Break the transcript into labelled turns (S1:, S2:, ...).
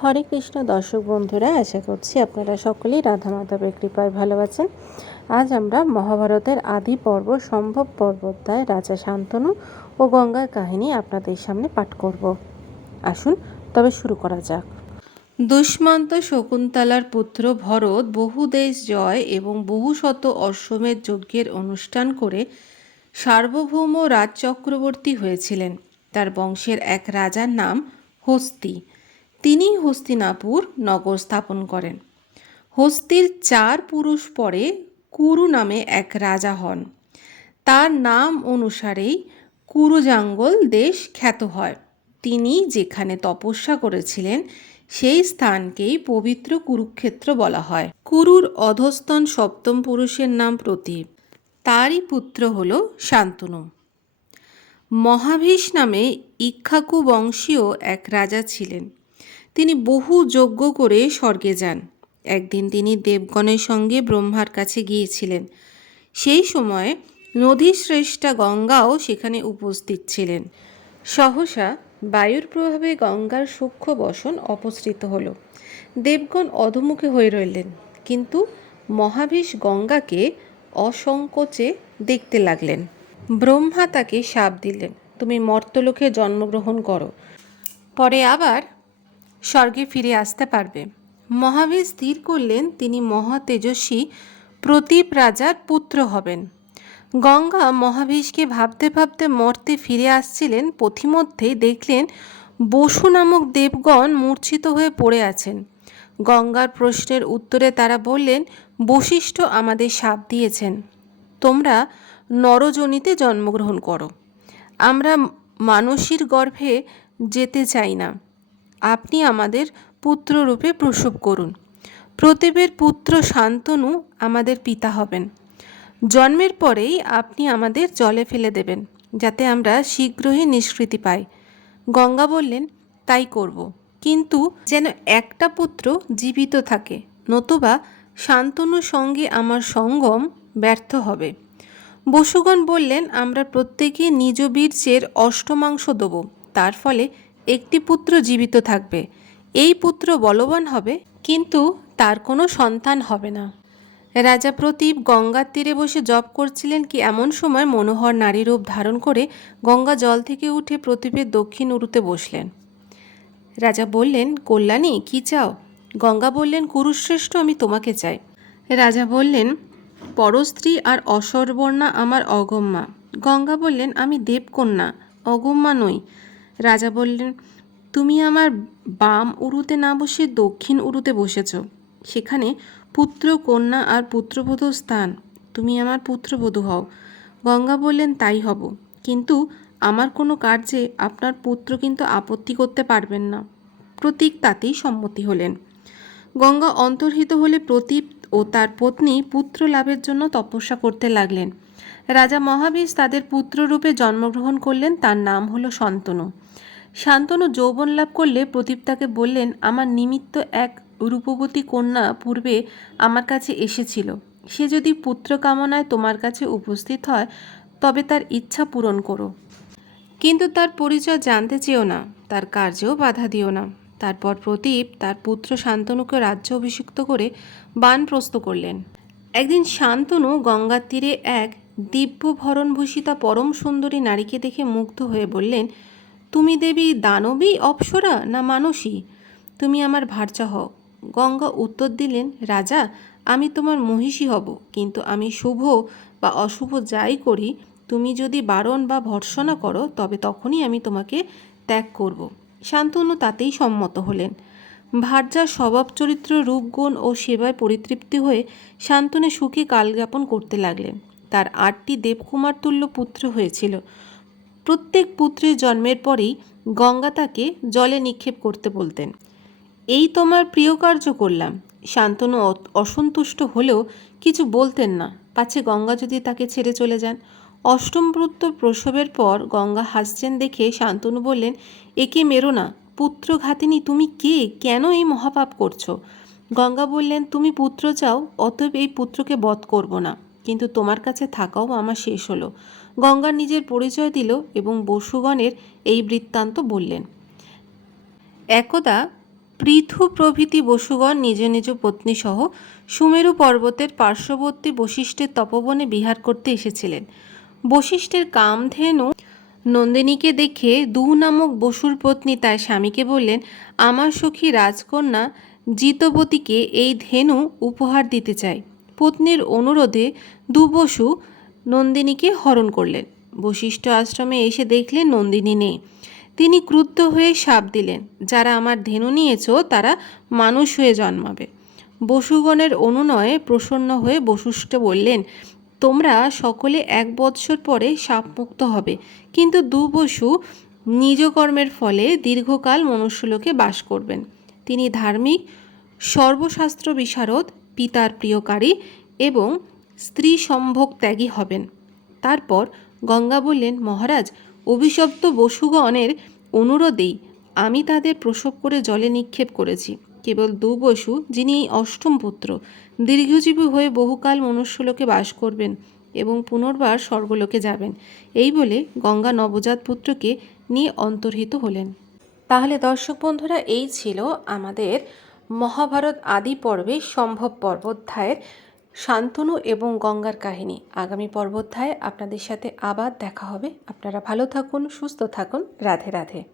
S1: হরে কৃষ্ণ দর্শক বন্ধুরা, আশা করছি আপনারা সকলেই রাধা মাধবের কৃপায় ভালো আছেন। আজ আমরা মহাভারতের আদি পর্ব, সম্ভব পর্বতায় রাজা শান্তনু ও গঙ্গার কাহিনী আপনাদের সামনে পাঠ করব। আসুন, তবে শুরু করা যাক। দুষ্মন্ত শকুন্তলার পুত্র ভরত বহু দেশ জয় এবং বহু শত অশ্বমেধ যজ্ঞের অনুষ্ঠান করে সার্বভৌম রাজচক্রবর্তী হয়েছিলেন। তার বংশের এক রাজার নাম হস্তি। তিনি হস্তিনাপুর নগর স্থাপন করেন। হস্তির চার পুরুষ পরে কুরু নামে এক রাজা হন। তার নাম অনুসারেই কুরুজাঙ্গল দেশ খ্যাত হয়। তিনি যেখানে তপস্যা করেছিলেন, সেই স্থানকেই পবিত্র কুরুক্ষেত্র বলা হয়। কুরুর অধস্তন সপ্তম পুরুষের নাম প্রতীপ তারই পুত্র হল শান্তনু। মহাভীষ নামে ইক্ষাকু বংশীয় এক রাজা ছিলেন। তিনি বহু যজ্ঞ করে স্বর্গে যান। একদিন তিনি দেবগণের সঙ্গে ব্রহ্মার কাছে গিয়েছিলেন। সেই সময় নদীশ্রেষ্ঠা গঙ্গাও সেখানে উপস্থিত ছিলেন। সহসা বায়ুর প্রভাবে গঙ্গার সূক্ষ্ম বসন অপসৃত হল। দেবগণ অধমুখে হয়ে রইলেন, কিন্তু মহাভীষ গঙ্গাকে অসংকোচে দেখতে লাগলেন। ব্রহ্মা তাকে সাপ দিলেন, তুমি মর্তলোকে জন্মগ্রহণ করো। পরে আবার স্বর্গে ফিরে আসতে পারবে। মহাবীর স্থির করলেন, তিনি মহা তেজস্বী প্রতীপ রাজার পুত্র হবেন। গঙ্গা মহাবীশকে ভাবতে ভাবতে মর্তে ফিরে আসছিলেন পথিমধ্যেই দেখলেন বসু নামক দেবগণ মূর্ছিত হয়ে পড়ে আছেন। গঙ্গার প্রশ্নের উত্তরে তারা বললেন, বশিষ্ঠ আমাদের সাপ দিয়েছেন, তোমরা নরজনিতে জন্মগ্রহণ করো। আমরা মানসীর গর্ভে যেতে চাই না। আপনি আমাদের পুত্ররূপে প্রসব করুন। প্রতীপের পুত্র শান্তনু আমাদের পিতা হবেন। জন্মের পরেই আপনি আমাদের জলে ফেলে দেবেন, যাতে আমরা শীঘ্রই নিষ্কৃতি পাই। গঙ্গা বললেন, তাই করব। কিন্তু যেন একটা পুত্র জীবিত থাকে, নতুবা শান্তনুর সঙ্গে আমার সঙ্গম ব্যর্থ হবে। বসুগণ বললেন, আমরা প্রত্যেকে নিজ বীর্যের অষ্টমাংশ দেব। তার ফলে একটি পুত্র জীবিত থাকবে। এই পুত্র বলবান হবে, কিন্তু তার কোনো সন্তান হবে না। রাজা প্রতীপ গঙ্গার তীরে বসে জপ করছিলেন কি এমন সময় মনোহর নারী রূপ ধারণ করে গঙ্গা জল থেকে উঠে প্রতীপের দক্ষিণ উরুতে বসলেন। রাজা বললেন, কল্যাণী, কি চাও? গঙ্গা বললেন, কুরুশ্রেষ্ঠ আমি তোমাকে চাই। রাজা বললেন, পরস্ত্রী আর অসর্বর্ণা আমার অগম্যা। গঙ্গা বললেন, আমি দেবকন্যা, অগম্যা নই। রাজা বললেন, তুমি আমার বাম উরুতে না বসে দক্ষিণ উরুতে বসেছ। সেখানে পুত্র, কন্যা আর পুত্রবধূ স্থান। তুমি আমার পুত্রবধূ হও। গঙ্গা বললেন, তাই হব। কিন্তু আমার কোনো কার্যে আপনার পুত্র কিন্তু আপত্তি করতে পারবেন না। প্রতীক তাতেই সম্মতি হলেন। গঙ্গা অন্তর্হিত হলে প্রতীপ ও তার পত্নী পুত্র লাভের জন্য তপস্যা করতে লাগলেন। রাজা মহাবীর তাদের পুত্ররূপে জন্মগ্রহণ করলেন, তার নাম হলো শান্তনু। শান্তনু যৌবন লাভ করলে প্রদীপ তাকে বললেন, আমার নিমিত্ত এক রূপবতী কন্যা পূর্বে আমার কাছে এসেছিল। সে যদি পুত্র কামনায় তোমার কাছে উপস্থিত হয়, তবে তার ইচ্ছা পূরণ করো। কিন্তু তার পরিচয় জানতে চেয়েও না, তার কার্যেও বাধা দিও না। তারপর প্রদীপ তার পুত্র শান্তনুকে রাজ্য অভিষিক্ত করে বান প্রস্ত করলেন। একদিন শান্তনু গঙ্গার তীরে এক দিব্য ভরণভূষিতা পরম সুন্দরী নারীকে দেখে মুগ্ধ হয়ে বললেন, তুমি দেবী দানবী, অপ্সরা না মানসী? তুমি আমার ভার্যা হও। গঙ্গা উত্তর দিলেন, রাজা, আমি তোমার মহিষী হব, কিন্তু আমি শুভ বা অশুভ যাই করি, তুমি যদি বারণ বা ভর্সনা করো, তবে তখনই আমি তোমাকে ত্যাগ করব। শান্তনু তাতেই সম্মত হলেন। ভার্যার স্বভাব চরিত্র রূপগুণ ও সেবায় পরিতৃপ্তি হয়ে শান্তনে সুখী কালযাপন করতে লাগলেন। তার আটটি দেবকুমার তুল্য পুত্র হয়েছিল। প্রত্যেক পুত্রের জন্মের পরেই গঙ্গা তাকে জলে নিক্ষেপ করতে বলতেন। এই তোমার প্রিয় কার্য করলাম। শান্তনু অসন্তুষ্ট হলেও কিছু বলতেন না। পাছে গঙ্গা যদি তাকে ছেড়ে চলে যান অষ্টম পুত্র প্রসবের পর গঙ্গা হাসছেন দেখে শান্তনু বললেন, একে মেরো না। পুত্রঘাতিনী তুমি কে? কেন এই মহাপাপ করছ গঙ্গা বললেন, তুমি পুত্র চাও, অতএব এই পুত্রকে বধ করব না। কিন্তু তোমার কাছে থাকাও আমার শেষ হলো। গঙ্গা নিজের পরিচয় দিল এবং বসুগণের এই বৃত্তান্ত বললেন। একদা পৃথু প্রভৃতি বসুগণ নিজ নিজ পত্নীসহ সুমেরু পর্বতের পার্শ্ববর্তী বশিষ্ঠের তপবনে বিহার করতে এসেছিলেন। বশিষ্ঠের কামধেনু নন্দিনীকে দেখে দু নামক বসুর পত্নী তার স্বামীকে বললেন, আমার সখী রাজকন্যা জিতবতীকে এই ধেনু উপহার দিতে চাই পত্নীর অনুরোধে দুবসু নন্দিনীকে হরণ করলেন। বশিষ্ঠ আশ্রমে এসে দেখলেন নন্দিনী নেই। তিনি ক্রুদ্ধ হয়ে সাপ দিলেন, যারা আমার ধেনু নিয়েছ, তারা মানুষ হয়ে জন্মাবে। বসুগণের অনুনয়ে প্রসন্ন হয়ে বশিষ্ঠ বললেন, তোমরা সকলে এক বৎসর পরে শাপমুক্ত হবে, কিন্তু দু বসু নিজ কর্মের ফলে দীর্ঘকাল মনুষ্যলোকে বাস করবেন। তিনি ধার্মিক, সর্বশাস্ত্র বিশারদ পিতার প্রিয়কারী এবং স্ত্রী সম্ভোগ ত্যাগী হবেন। তারপর গঙ্গা বললেন, মহারাজ, অভিশপ্ত বসুগণের অনুরোধেই আমি তাদের প্রসব করে জলে নিক্ষেপ করেছি। কেবল দু বসু, যিনি এই অষ্টম পুত্র, দীর্ঘজীবী হয়ে বহুকাল মনুষ্যলোকে বাস করবেন এবং পুনর্বার স্বর্গলোকে যাবেন। এই বলে গঙ্গা নবজাত পুত্রকে নিয়ে অন্তর্হিত হলেন। তাহলে দর্শক বন্ধুরা, এই ছিল আমাদের মহাভারত আদি পর্বে সম্ভব পর্বোধ্যায়ের শান্তনু এবং গঙ্গার কাহিনী। আগামী পর্বোধ্যায়ে আপনাদের সাথে আবার দেখা হবে। আপনারা ভালো থাকুন, সুস্থ থাকুন। রাধে রাধে।